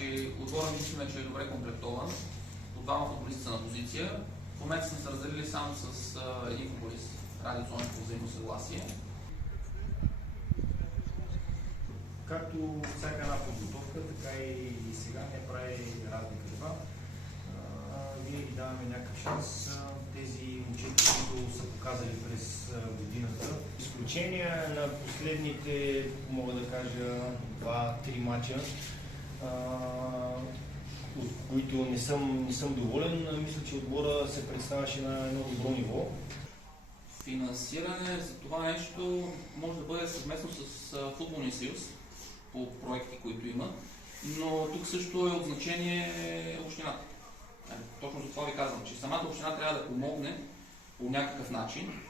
Значи, отбора мислиме, че е добре комплектован. По двама футболисти са на позиция. В момента сме се разделили само с един футболист. Ради Цонев по взаимно съгласие. Както всяка една подготовка, така и сега не прави разлика това. Винаги даваме някакъв шанс. Тези момчета, които са показали през годината. Изключение на последните, мога да кажа, 2-3 мача, от които не съм доволен. Мисля, че отбора се представяше на едно добро ниво. Финансиране за това нещо може да бъде съвместно с Футболния съюз по проекти, които има, но тук също е от значение общината. Точно за това ви казвам, че самата община трябва да помогне по някакъв начин,